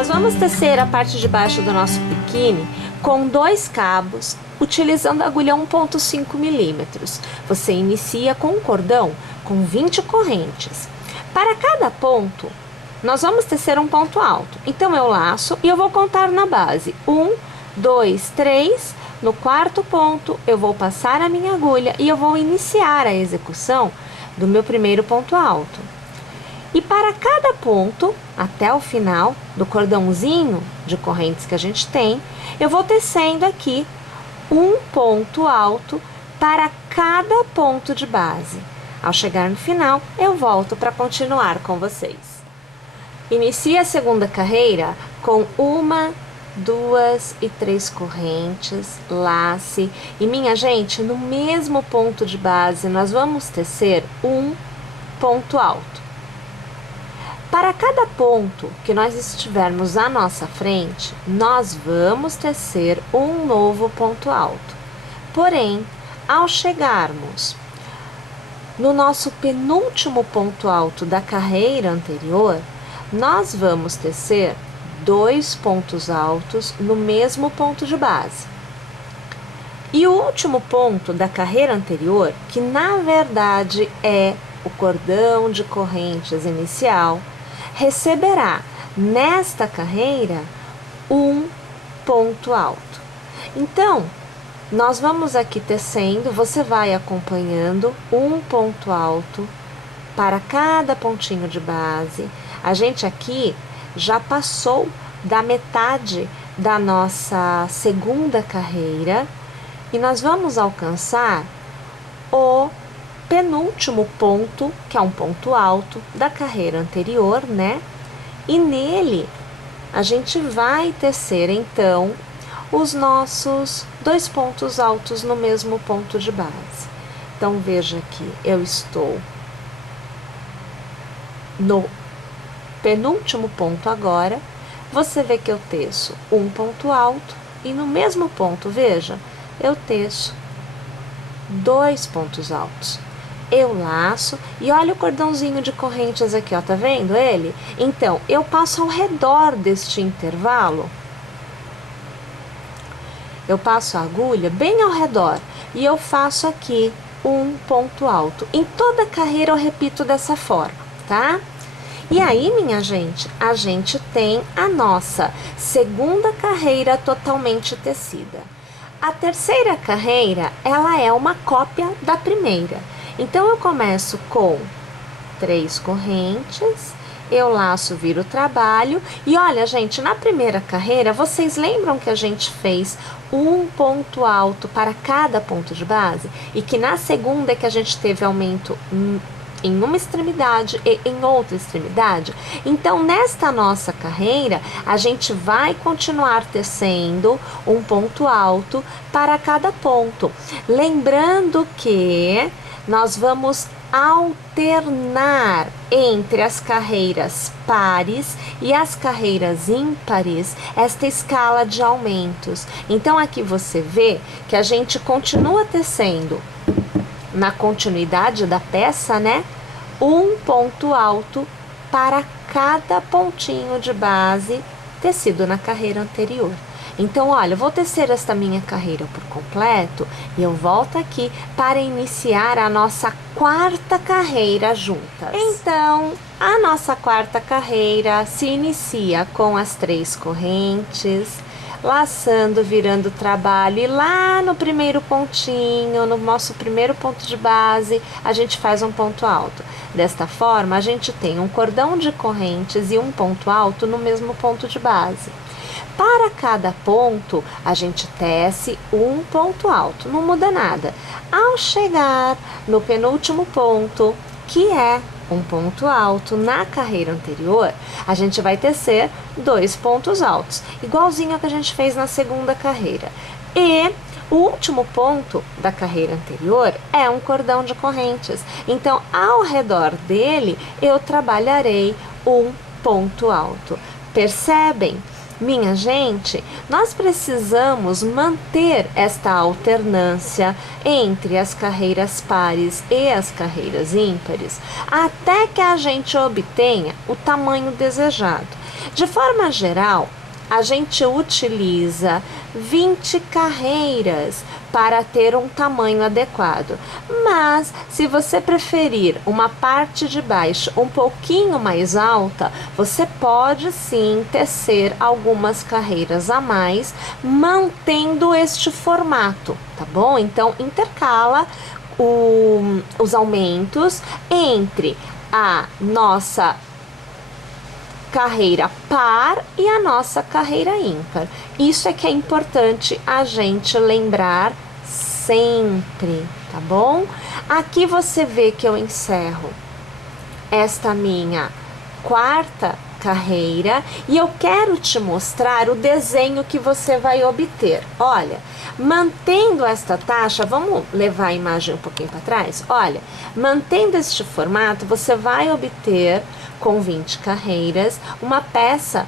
Nós vamos tecer a parte de baixo do nosso biquíni com 2 cabos, utilizando a agulha 1,5 milímetros. Você inicia com um cordão com 20 correntes. Para cada ponto, nós vamos tecer um ponto alto. Então, eu laço e eu vou contar na base. 1, 2, 3. No quarto ponto, eu vou passar a minha agulha e eu vou iniciar a execução do meu primeiro ponto alto. E para cada ponto, até o final do cordãozinho de correntes que a gente tem, eu vou tecendo aqui um ponto alto para cada ponto de base. Ao chegar no final, eu volto para continuar com vocês. Inicie a segunda carreira com 1, 2 e 3 correntes, lace. E minha gente, no mesmo ponto de base, nós vamos tecer um ponto alto. Para cada ponto que nós estivermos à nossa frente, nós vamos tecer um novo ponto alto. Porém, ao chegarmos no nosso penúltimo ponto alto da carreira anterior, nós vamos tecer 2 pontos altos no mesmo ponto de base. E o último ponto da carreira anterior, que na verdade é o cordão de correntes inicial, receberá nesta carreira um ponto alto. Então, nós vamos aqui tecendo, você vai acompanhando um ponto alto para cada pontinho de base. A gente aqui já passou da metade da nossa segunda carreira e nós vamos alcançar o penúltimo ponto, que é um ponto alto da carreira anterior, né? E nele a gente vai tecer então os nossos 2 pontos altos no mesmo ponto de base. Então veja que eu estou no penúltimo ponto agora. Você vê que eu teço um ponto alto e no mesmo ponto, veja, eu teço 2 pontos altos. Eu laço e olha o cordãozinho de correntes aqui, ó, tá vendo ele? Então, eu passo ao redor deste intervalo. Eu passo a agulha bem ao redor e eu faço aqui um ponto alto. Em toda a carreira eu repito dessa forma, tá? E aí, minha gente, a gente tem a nossa segunda carreira totalmente tecida. A terceira carreira, ela é uma cópia da primeira. Então, eu começo com 3 correntes, eu laço, viro o trabalho. E olha, gente, na primeira carreira, vocês lembram que a gente fez um ponto alto para cada ponto de base? E que na segunda é que a gente teve aumento em uma extremidade e em outra extremidade? Então, nesta nossa carreira, a gente vai continuar tecendo um ponto alto para cada ponto. Lembrando que nós vamos alternar entre as carreiras pares e as carreiras ímpares esta escala de aumentos. Então, aqui você vê que a gente continua tecendo na continuidade da peça, né? Um ponto alto para cada pontinho de base tecido na carreira anterior. Então, olha, eu vou tecer esta minha carreira por completo e eu volto aqui para iniciar a nossa quarta carreira juntas. Então, a nossa quarta carreira se inicia com as 3 correntes, laçando, virando o trabalho, e lá no primeiro pontinho, no nosso primeiro ponto de base, a gente faz um ponto alto. Desta forma, a gente tem um cordão de correntes e um ponto alto no mesmo ponto de base. Para cada ponto, a gente tece um ponto alto, não muda nada. Ao chegar no penúltimo ponto, que é um ponto alto na carreira anterior, a gente vai tecer 2 pontos altos, igualzinho ao que a gente fez na segunda carreira. E o último ponto da carreira anterior é um cordão de correntes. Então, ao redor dele, eu trabalharei um ponto alto. Percebem Minha gente, nós precisamos manter esta alternância entre as carreiras pares e as carreiras ímpares até que a gente obtenha o tamanho desejado. De forma geral, a gente utiliza 20 carreiras para ter um tamanho adequado. Mas, se você preferir uma parte de baixo um pouquinho mais alta, você pode sim tecer algumas carreiras a mais, mantendo este formato, tá bom? Então, intercala os aumentos entre a nossa carreira par e a nossa carreira ímpar. Isso é que é importante a gente lembrar sempre, tá bom? Aqui você vê que eu encerro esta minha quarta carreira e eu quero te mostrar o desenho que você vai obter. Olha, mantendo esta taxa, vamos levar a imagem um pouquinho para trás? Olha, mantendo este formato, você vai obter com 20 carreiras uma peça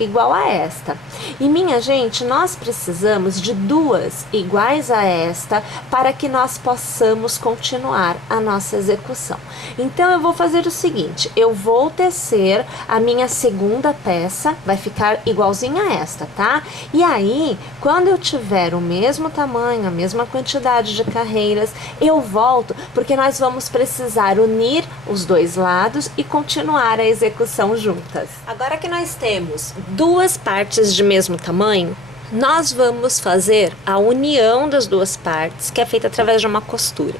igual a esta. E minha gente, nós precisamos de duas iguais a esta para que nós possamos continuar a nossa execução. Então eu vou fazer o seguinte, eu vou tecer a minha segunda peça, vai ficar igualzinha a esta, tá? E aí, quando eu tiver o mesmo tamanho, a mesma quantidade de carreiras, eu volto, porque nós vamos precisar unir os dois lados e continuar a execução juntas. Agora que nós temos duas partes de mesmo tamanho, nós vamos fazer a união das duas partes, que é feita através de uma costura.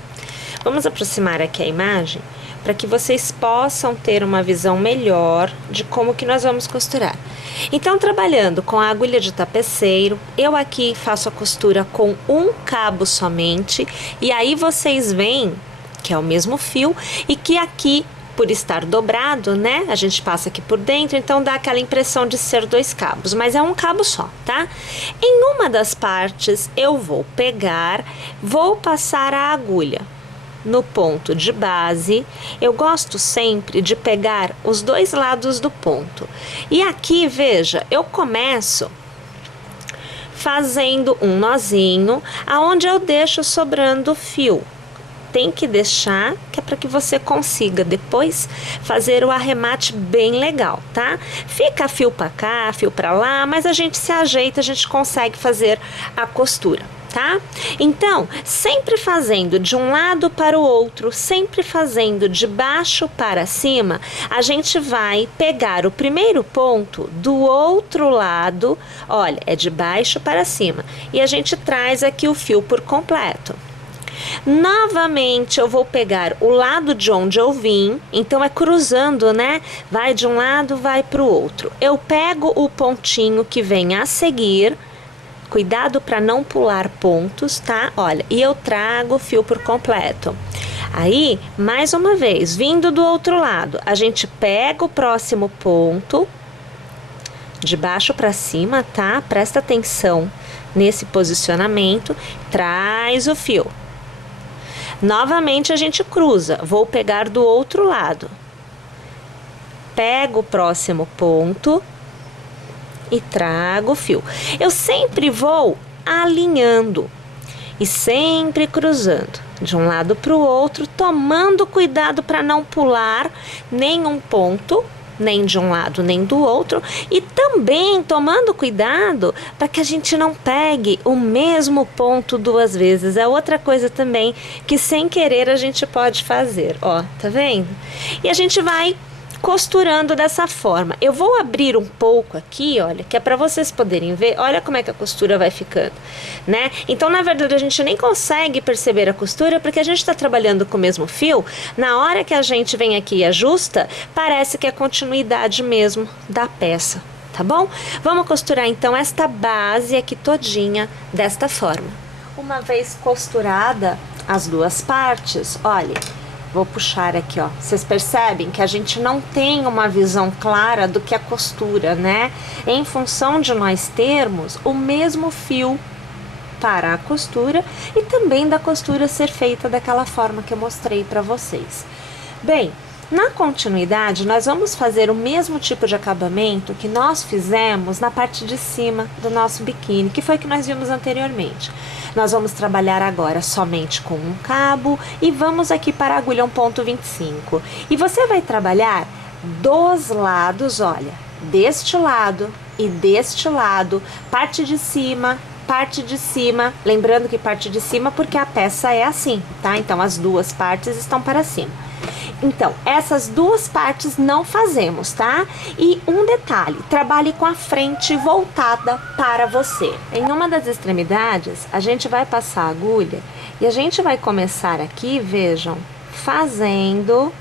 Vamos aproximar aqui a imagem para que vocês possam ter uma visão melhor de como que nós vamos costurar. Então, trabalhando com a agulha de tapeceiro, eu aqui faço a costura com um cabo somente, e aí vocês veem que é o mesmo fio e que aqui, por estar dobrado, né, a gente passa aqui por dentro, então dá aquela impressão de ser dois cabos, mas é um cabo só, tá? Em uma das partes eu vou pegar, vou passar a agulha no ponto de base. Eu gosto sempre de pegar os dois lados do ponto. E aqui, veja, eu começo fazendo um nozinho, aonde eu deixo sobrando fio. Tem que deixar, que é para que você consiga depois fazer o arremate bem legal, tá? Fica fio para cá, fio para lá, mas a gente se ajeita, a gente consegue fazer a costura, tá? Então, sempre fazendo de um lado para o outro, sempre fazendo de baixo para cima, a gente vai pegar o primeiro ponto do outro lado, olha, é de baixo para cima, e a gente traz aqui o fio por completo. Novamente eu vou pegar o lado de onde eu vim, então é cruzando, né? Vai de um lado, vai para o outro. Eu pego o pontinho que vem a seguir, cuidado para não pular pontos, tá? Olha, e eu trago o fio por completo. Aí, mais uma vez, vindo do outro lado, a gente pega o próximo ponto, de baixo para cima, tá? Presta atenção nesse posicionamento, traz o fio. Novamente a gente cruza, vou pegar do outro lado, pego o próximo ponto e trago o fio. Eu sempre vou alinhando e sempre cruzando de um lado para o outro, tomando cuidado para não pular nenhum ponto, nem de um lado nem do outro, e também tomando cuidado para que a gente não pegue o mesmo ponto duas vezes. É outra coisa também que sem querer a gente pode fazer, ó, tá vendo? E a gente vai costurando dessa forma. Eu vou abrir um pouco aqui, olha, que é para vocês poderem ver, olha como é que a costura vai ficando, né? Então, na verdade, a gente nem consegue perceber a costura porque a gente está trabalhando com o mesmo fio. Na hora que a gente vem aqui e ajusta, parece que é continuidade mesmo da peça, tá bom? Vamos costurar então esta base aqui todinha desta forma. Uma vez costurada as duas partes, olha, vou puxar aqui, ó. Vocês percebem que a gente não tem uma visão clara do que é costura, né? Em função de nós termos o mesmo fio para a costura e também da costura ser feita daquela forma que eu mostrei para vocês. Bem, Na continuidade, nós vamos fazer o mesmo tipo de acabamento que nós fizemos na parte de cima do nosso biquíni, que foi que nós vimos anteriormente. Nós vamos trabalhar agora somente com um cabo e vamos aqui para a agulha 1,25. E você vai trabalhar dos lados, olha, deste lado e deste lado, parte de cima, lembrando que parte de cima porque a peça é assim, tá? Então as duas partes estão para cima. Então, essas duas partes não fazemos, tá? E um detalhe, trabalhe com a frente voltada para você. Em uma das extremidades, a gente vai passar a agulha e a gente vai começar aqui, vejam, fazendo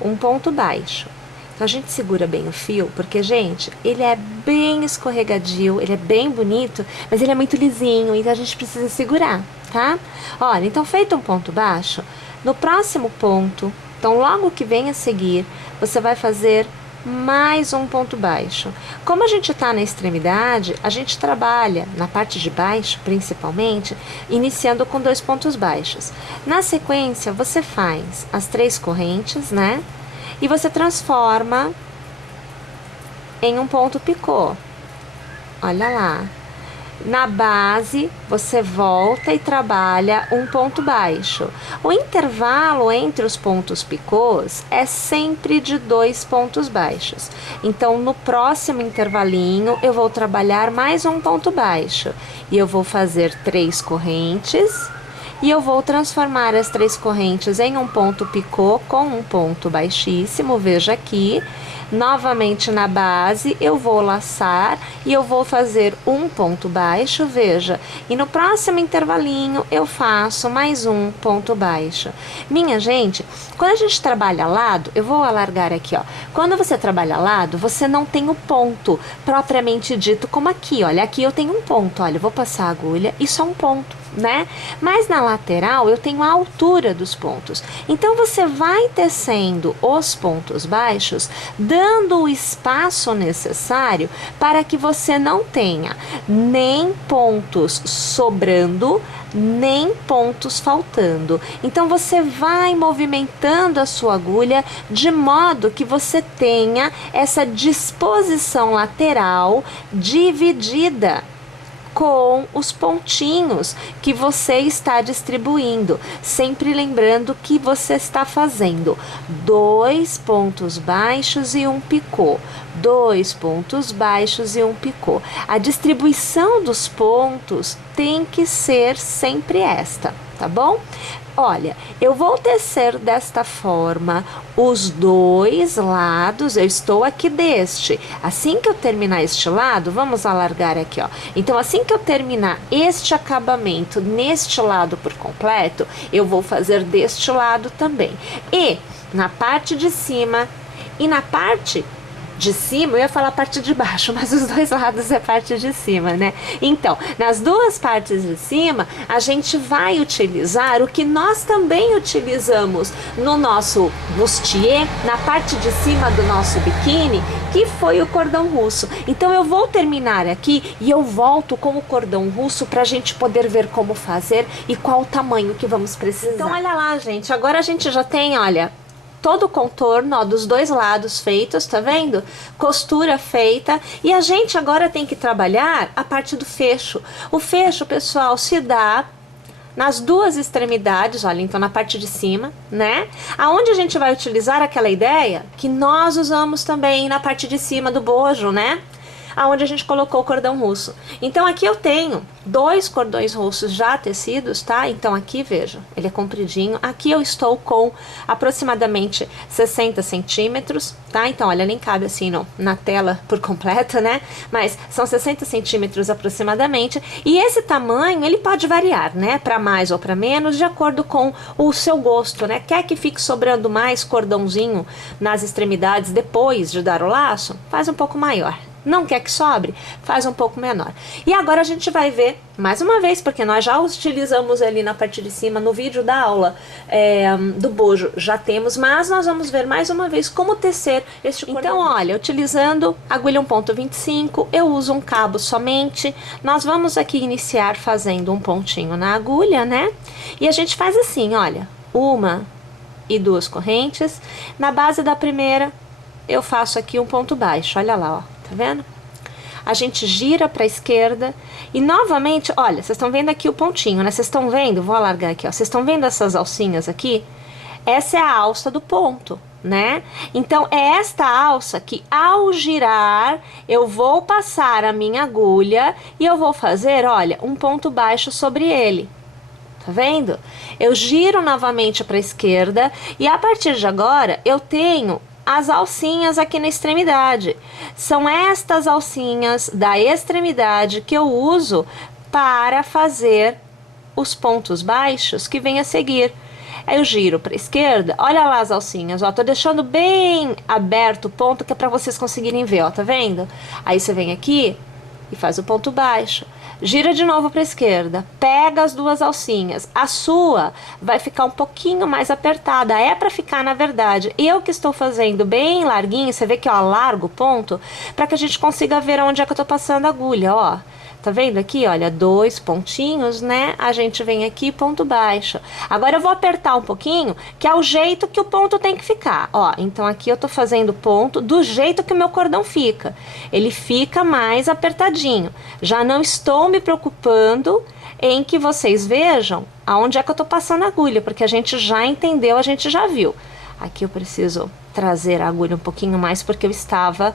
um ponto baixo. Então a gente segura bem o fio, porque, gente, ele é bem escorregadio, ele é bem bonito, mas ele é muito lisinho, então a gente precisa segurar, tá? Olha, então feito um ponto baixo, no próximo ponto, então logo que vem a seguir, você vai fazer mais um ponto baixo. Como a gente está na extremidade, a gente trabalha na parte de baixo, principalmente, iniciando com 2 pontos baixos. Na sequência, você faz as 3 correntes, né? E você transforma em um ponto picô. Olha lá. Na base, você volta e trabalha um ponto baixo. O intervalo entre os pontos picôs é sempre de 2 pontos baixos. Então, no próximo intervalinho, eu vou trabalhar mais um ponto baixo. E eu vou fazer 3 correntes. E eu vou transformar as 3 correntes em um ponto picô com um ponto baixíssimo, veja aqui. Novamente na base, eu vou laçar e eu vou fazer um ponto baixo, veja. E no próximo intervalinho, eu faço mais um ponto baixo. Minha gente, quando a gente trabalha lado, eu vou alargar aqui, ó. Quando você trabalha lado, você não tem o ponto propriamente dito como aqui, olha. Aqui eu tenho um ponto, olha, eu vou passar a agulha e só um ponto, né? Mas na lateral eu tenho a altura dos pontos. Então você vai tecendo os pontos baixos, dando o espaço necessário para que você não tenha nem pontos sobrando, nem pontos faltando. Então você vai movimentando a sua agulha de modo que você tenha essa disposição lateral dividida com os pontinhos que você está distribuindo, sempre lembrando que você está fazendo 2 pontos baixos e um picô, 2 pontos baixos e um picô. A distribuição dos pontos tem que ser sempre esta, tá bom? Olha, eu vou tecer desta forma os 2 lados, eu estou aqui deste. Assim que eu terminar este lado, vamos alargar aqui, ó. Então, assim que eu terminar este acabamento neste lado por completo, eu vou fazer deste lado também. E na parte de cima e na parte de cima, eu ia falar parte de baixo, mas os 2 lados é parte de cima, né? Então, nas 2 partes de cima, a gente vai utilizar o que nós também utilizamos no nosso bustier, na parte de cima do nosso biquíni, que foi o cordão russo. Então, eu vou terminar aqui e eu volto com o cordão russo pra gente poder ver como fazer e qual o tamanho que vamos precisar. Então, olha lá, gente, agora a gente já tem, olha, todo o contorno, ó, dos 2 lados feitos, tá vendo? Costura feita. E a gente agora tem que trabalhar a parte do fecho. O fecho, pessoal, se dá nas 2 extremidades, olha, então na parte de cima, né? Aonde a gente vai utilizar aquela ideia que nós usamos também na parte de cima do bojo, né? Aonde a gente colocou o cordão russo. Então aqui eu tenho 2 cordões russos já tecidos, tá? Então aqui, veja, ele é compridinho. Aqui eu estou com aproximadamente 60 centímetros, tá? Então, olha, nem cabe assim na tela por completo, né? Mas são 60 centímetros aproximadamente. E esse tamanho, ele pode variar, né? Para mais ou para menos, de acordo com o seu gosto, né? Quer que fique sobrando mais cordãozinho nas extremidades depois de dar o laço? Faz um pouco maior. Não quer que sobre? Faz um pouco menor. E agora a gente vai ver, mais uma vez, porque nós já utilizamos ali na parte de cima, no vídeo da aula do bojo, já temos, mas nós vamos ver mais uma vez como tecer este cordão. Então, olha, utilizando agulha 1,25, eu uso um cabo somente. Nós vamos aqui iniciar fazendo um pontinho na agulha, né? E a gente faz assim, olha, 1, e 2 correntes. Na base da primeira, eu faço aqui um ponto baixo, olha lá, ó, tá vendo? A gente gira para a esquerda e novamente, olha, vocês estão vendo aqui o pontinho, né? Vocês estão vendo? Vou alargar aqui, ó. Vocês estão vendo essas alcinhas aqui? Essa é a alça do ponto, né? Então, é esta alça que, ao girar, eu vou passar a minha agulha e eu vou fazer, olha, um ponto baixo sobre ele. Tá vendo? Eu giro novamente para a esquerda e a partir de agora eu tenho as alcinhas aqui na extremidade. São estas alcinhas da extremidade que eu uso para fazer os pontos baixos que vem a seguir. Aí eu giro para a esquerda, olha lá as alcinhas, ó, tô deixando bem aberto o ponto que é para vocês conseguirem ver, ó, tá vendo? Aí você vem aqui e faz o ponto baixo. Gira de novo para a esquerda, pega as 2 alcinhas. A sua vai ficar um pouquinho mais apertada, é para ficar na verdade. Eu que estou fazendo bem larguinho, você vê que ó, largo o ponto, para que a gente consiga ver onde é que eu tô passando a agulha, ó. Tá vendo aqui, olha, 2 pontinhos, né? A gente vem aqui, ponto baixo. Agora eu vou apertar um pouquinho, que é o jeito que o ponto tem que ficar. Ó, então aqui eu tô fazendo ponto do jeito que o meu cordão fica. Ele fica mais apertadinho. Já não estou me preocupando em que vocês vejam aonde é que eu tô passando a agulha, porque a gente já entendeu, a gente já viu. Aqui eu preciso trazer a agulha um pouquinho mais, porque eu estava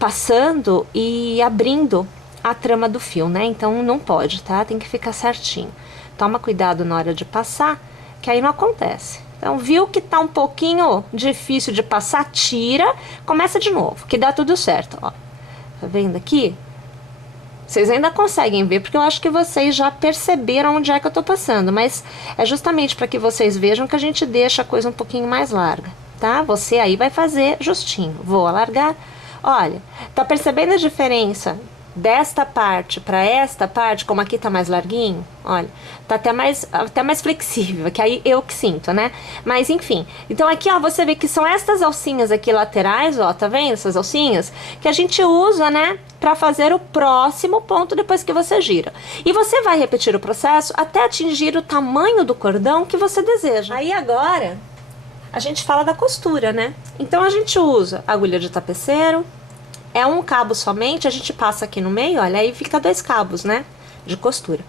passando e abrindo a trama do fio, né? Então não pode, tá? Tem que ficar certinho. Toma cuidado na hora de passar, que aí não acontece. Então, viu que tá um pouquinho difícil de passar? Tira, começa de novo, que dá tudo certo, ó. Tá vendo aqui? Vocês ainda conseguem ver, porque eu acho que vocês já perceberam onde é que eu tô passando, mas é justamente para que vocês vejam que a gente deixa a coisa um pouquinho mais larga, tá? Você aí vai fazer justinho. Vou alargar. Olha, tá percebendo a diferença desta parte para esta parte, como aqui tá mais larguinho, olha, tá até mais flexível, que aí eu que sinto, né? Mas enfim, então aqui ó, você vê que são estas alcinhas aqui laterais, ó, tá vendo essas alcinhas? Que a gente usa, né, para fazer o próximo ponto depois que você gira. E você vai repetir o processo até atingir o tamanho do cordão que você deseja. Aí agora, a gente fala da costura, né? Então a gente usa agulha de tapeceiro. É um cabo somente, a gente passa aqui no meio, olha, aí fica 2 cabos, né, de costura.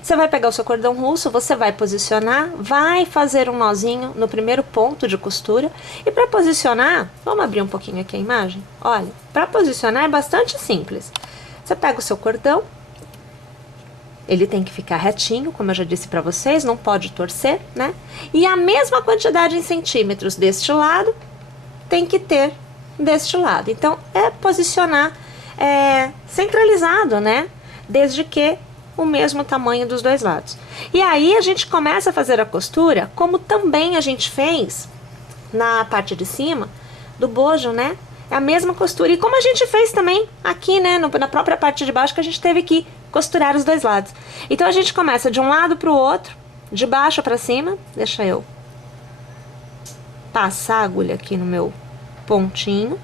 Você vai pegar o seu cordão russo, você vai posicionar, vai fazer um nozinho no primeiro ponto de costura. E para posicionar, vamos abrir um pouquinho aqui a imagem? Olha, para posicionar é bastante simples. Você pega o seu cordão, ele tem que ficar retinho, como eu já disse para vocês, não pode torcer, né? E a mesma quantidade em centímetros deste lado tem que ter deste lado. Então, é posicionar centralizado, né? Desde que o mesmo tamanho dos 2 lados. E aí, a gente começa a fazer a costura, como também a gente fez na parte de cima do bojo, né? É a mesma costura. E como a gente fez também aqui, né? Na própria parte de baixo, que a gente teve que costurar os 2 lados. Então, a gente começa de um lado para o outro, de baixo para cima. Deixa eu passar a agulha aqui no meu pontinho.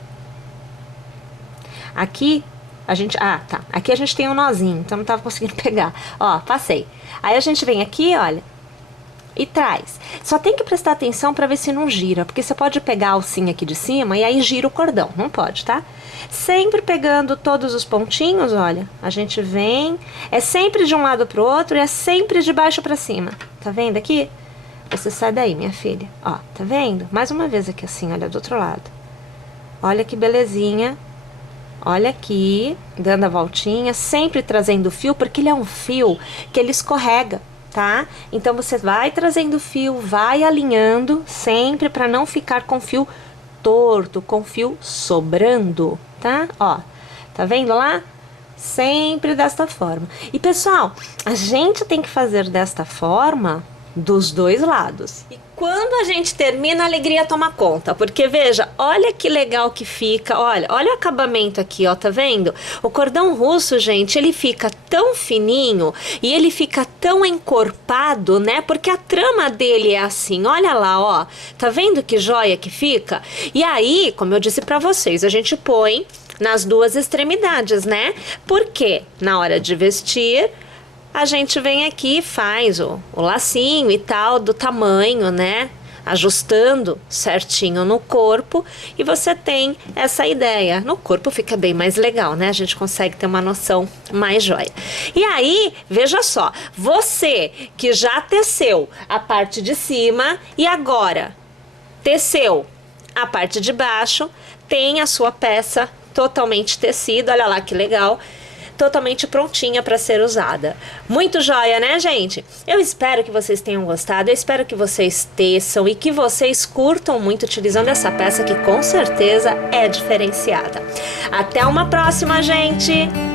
Aqui a gente, tá, aqui a gente tem um nozinho, então não tava conseguindo pegar, ó, passei. Aí a gente vem aqui, olha, e traz. Só tem que prestar atenção para ver se não gira, porque você pode pegar a alcinha aqui de cima e aí gira o cordão, não pode, tá? Sempre pegando todos os pontinhos, olha, a gente vem, é sempre de um lado pro outro e é sempre de baixo para cima, tá vendo aqui? Você sai daí, minha filha, ó, tá vendo? Mais uma vez aqui assim, olha, do outro lado. Olha que belezinha. Olha aqui, dando a voltinha, sempre trazendo o fio, porque ele é um fio que ele escorrega, tá? Então, você vai trazendo o fio, vai alinhando, sempre para não ficar com fio torto, com fio sobrando, tá? Ó, tá vendo lá? Sempre desta forma. E, pessoal, a gente tem que fazer desta forma dos 2 lados. E quando a gente termina, a alegria toma conta, porque veja, olha que legal que fica, olha o acabamento aqui, ó, tá vendo? O cordão russo, gente, ele fica tão fininho e ele fica tão encorpado, né? Porque a trama dele é assim, olha lá, ó, tá vendo que joia que fica? E aí, como eu disse pra vocês, a gente põe nas 2 extremidades, né? Porque na hora de vestir, a gente vem aqui e faz o lacinho e tal, do tamanho, né, ajustando certinho no corpo e você tem essa ideia. No corpo fica bem mais legal, né? A gente consegue ter uma noção mais joia. E aí, veja só, você que já teceu a parte de cima e agora teceu a parte de baixo, tem a sua peça totalmente tecida, olha lá que legal, totalmente prontinha para ser usada. Muito joia, né, gente? Eu espero que vocês tenham gostado, eu espero que vocês teçam e que vocês curtam muito utilizando essa peça que com certeza é diferenciada. Até uma próxima, gente!